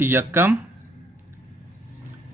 1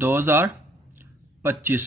2025۔